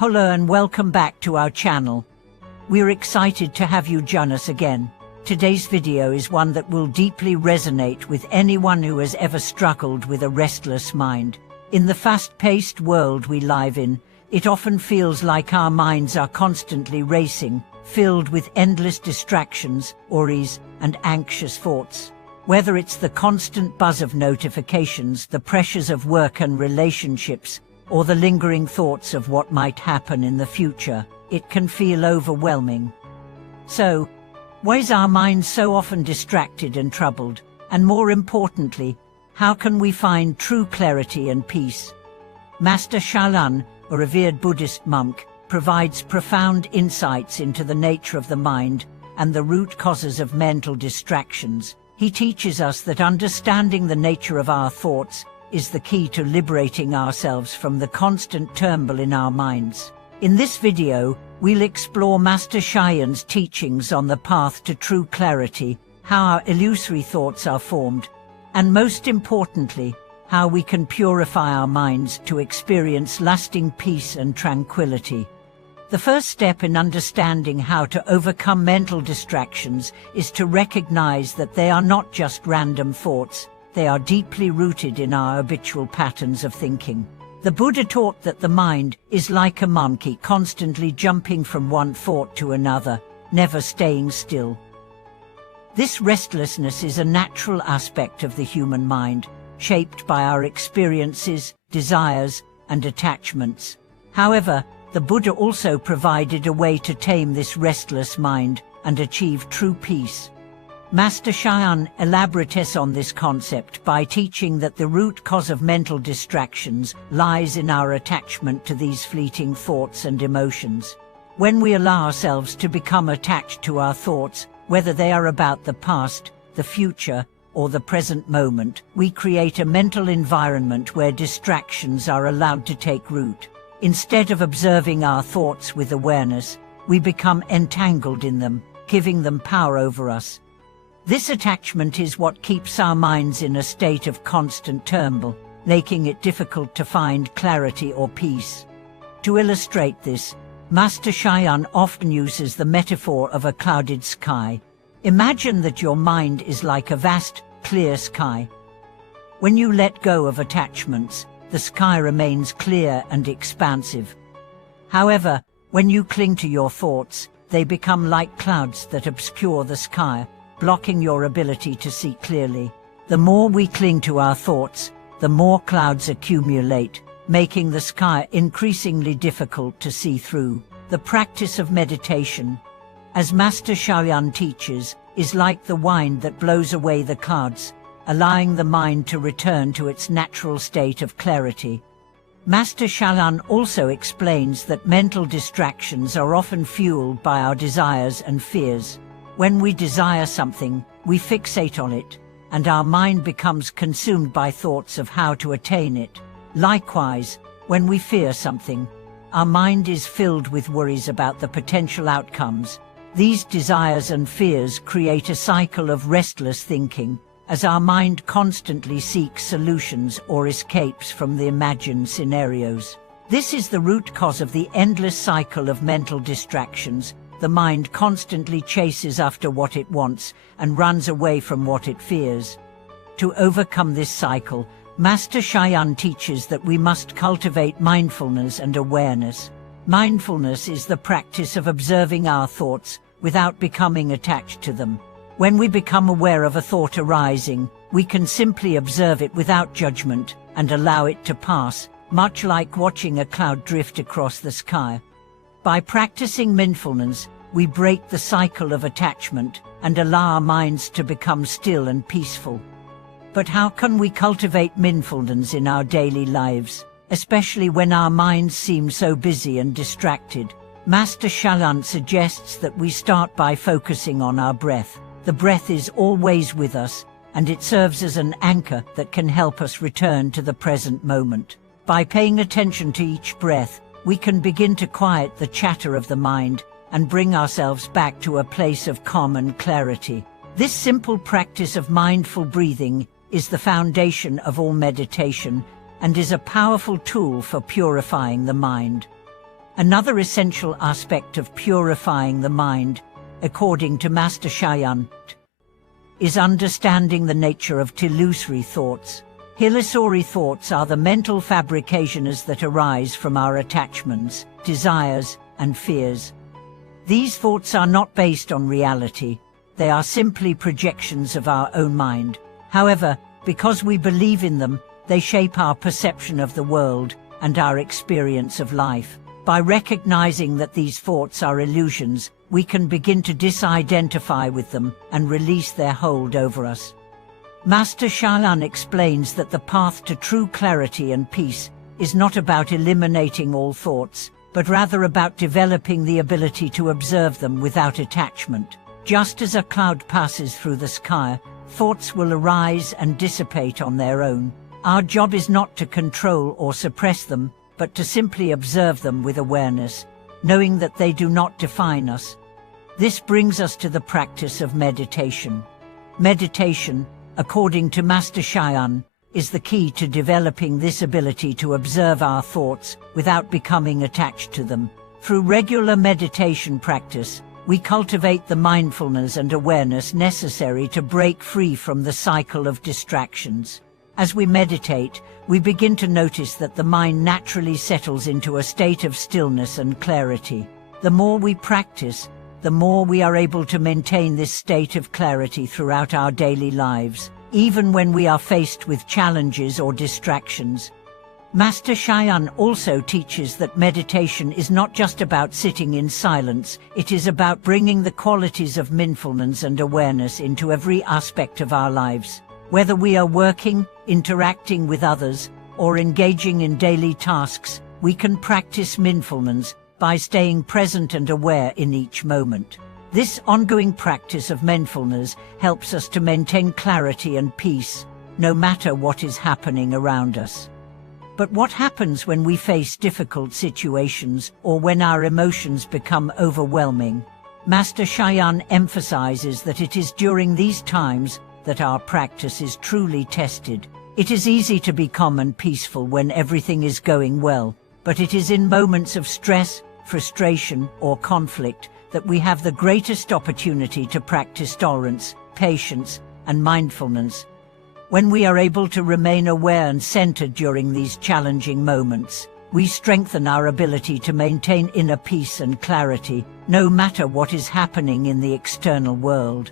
Hello and welcome back to our channel. We're excited to have you join us again. Today's video is one that will deeply resonate with anyone who has ever struggled with a restless mind. In the fast-paced world we live in, it often feels like our minds are constantly racing, filled with endless distractions, worries, and anxious thoughts. Whether it's the constant buzz of notifications, the pressures of work and relationships, or the lingering thoughts of what might happen in the future, it can feel overwhelming. So, why is our mind so often distracted and troubled? And more importantly, how can we find true clarity and peace? Master Shaoyun, a revered Buddhist monk, provides profound insights into the nature of the mind and the root causes of mental distractions. He teaches us that understanding the nature of our thoughts is the key to liberating ourselves from the constant turmoil in our minds. In this video, we'll explore Master Shaoyun's teachings on the path to true clarity, how our illusory thoughts are formed, and most importantly, how we can purify our minds to experience lasting peace and tranquility. The first step in understanding how to overcome mental distractions is to recognize that they are not just random thoughts. They are deeply rooted in our habitual patterns of thinking. The Buddha taught that the mind is like a monkey, constantly jumping from one thought to another, never staying still. This restlessness is a natural aspect of the human mind, shaped by our experiences, desires, and attachments. However, the Buddha also provided a way to tame this restless mind and achieve true peace. Master Shaoyun elaborates on this concept by teaching that the root cause of mental distractions lies in our attachment to these fleeting thoughts and emotions. When we allow ourselves to become attached to our thoughts, whether they are about the past, the future, or the present moment, we create a mental environment where distractions are allowed to take root. Instead of observing our thoughts with awareness, we become entangled in them, giving them power over us. This attachment is what keeps our minds in a state of constant turmoil, making it difficult to find clarity or peace. To illustrate this, Master Shaoyun often uses the metaphor of a clouded sky. Imagine that your mind is like a vast, clear sky. When you let go of attachments, the sky remains clear and expansive. However, when you cling to your thoughts, they become like clouds that obscure the sky, blocking your ability to see clearly. The more we cling to our thoughts, the more clouds accumulate, making the sky increasingly difficult to see through. The practice of meditation, as Master Shaoyun teaches, is like the wind that blows away the clouds, allowing the mind to return to its natural state of clarity. Master Shaoyun also explains that mental distractions are often fueled by our desires and fears. When we desire something, we fixate on it, and our mind becomes consumed by thoughts of how to attain it. Likewise, when we fear something, our mind is filled with worries about the potential outcomes. These desires and fears create a cycle of restless thinking, as our mind constantly seeks solutions or escapes from the imagined scenarios. This is the root cause of the endless cycle of mental distractions. The mind constantly chases after what it wants and runs away from what it fears. To overcome this cycle, Master Shaoyun teaches that we must cultivate mindfulness and awareness. Mindfulness is the practice of observing our thoughts without becoming attached to them. When we become aware of a thought arising, we can simply observe it without judgment and allow it to pass, much like watching a cloud drift across the sky. By practicing mindfulness, we break the cycle of attachment and allow our minds to become still and peaceful. But how can we cultivate mindfulness in our daily lives, especially when our minds seem so busy and distracted? Master Shaoyun suggests that we start by focusing on our breath. The breath is always with us, and it serves as an anchor that can help us return to the present moment. By paying attention to each breath, we can begin to quiet the chatter of the mind and bring ourselves back to a place of calm and clarity. This simple practice of mindful breathing is the foundation of all meditation and is a powerful tool for purifying the mind. Another essential aspect of purifying the mind, according to Master Shaoyun, is understanding the nature of illusory thoughts. Illusory thoughts are the mental fabrications that arise from our attachments, desires, and fears. These thoughts are not based on reality. They are simply projections of our own mind. However, because we believe in them, they shape our perception of the world and our experience of life. By recognizing that these thoughts are illusions, we can begin to disidentify with them and release their hold over us. Master Shaoyun explains that the path to true clarity and peace is not about eliminating all thoughts, but rather about developing the ability to observe them without attachment. Just as a cloud passes through the sky, thoughts will arise and dissipate on their own. Our job is not to control or suppress them, but to simply observe them with awareness, knowing that they do not define us. This brings us to the practice of meditation. Meditation, according to Master Shaoyun, is the key to developing this ability to observe our thoughts without becoming attached to them. Through regular meditation practice, we cultivate the mindfulness and awareness necessary to break free from the cycle of distractions. As we meditate, we begin to notice that the mind naturally settles into a state of stillness and clarity. The more we practice, the more we are able to maintain this state of clarity throughout our daily lives, even when we are faced with challenges or distractions. Master Shaoyun also teaches that meditation is not just about sitting in silence, it is about bringing the qualities of mindfulness and awareness into every aspect of our lives. Whether we are working, interacting with others, or engaging in daily tasks, we can practice mindfulness by staying present and aware in each moment. This ongoing practice of mindfulness helps us to maintain clarity and peace, no matter what is happening around us. But what happens when we face difficult situations or when our emotions become overwhelming? Master Shaoyun emphasizes that it is during these times that our practice is truly tested. It is easy to be calm and peaceful when everything is going well, but it is in moments of stress, frustration, or conflict that we have the greatest opportunity to practice tolerance, patience, and mindfulness. When we are able to remain aware and centered during these challenging moments, we strengthen our ability to maintain inner peace and clarity, no matter what is happening in the external world.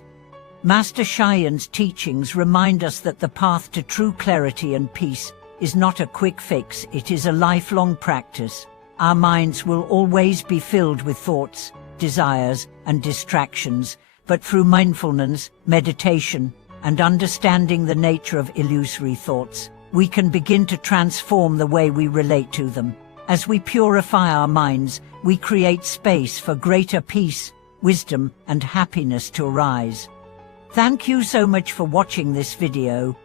Master Shaoyun's teachings remind us that the path to true clarity and peace is not a quick fix, it is a lifelong practice. Our minds will always be filled with thoughts, desires, and distractions, but through mindfulness, meditation, and understanding the nature of illusory thoughts, we can begin to transform the way we relate to them. As we purify our minds, we create space for greater peace, wisdom, and happiness to arise. Thank you so much for watching this video.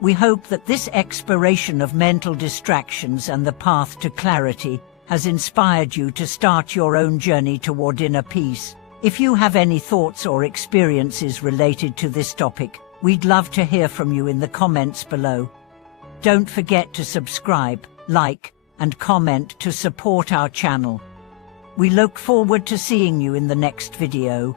We hope that this exploration of mental distractions and the path to clarity has inspired you to start your own journey toward inner peace. If you have any thoughts or experiences related to this topic, we'd love to hear from you in the comments below. Don't forget to subscribe, like, and comment to support our channel. We look forward to seeing you in the next video.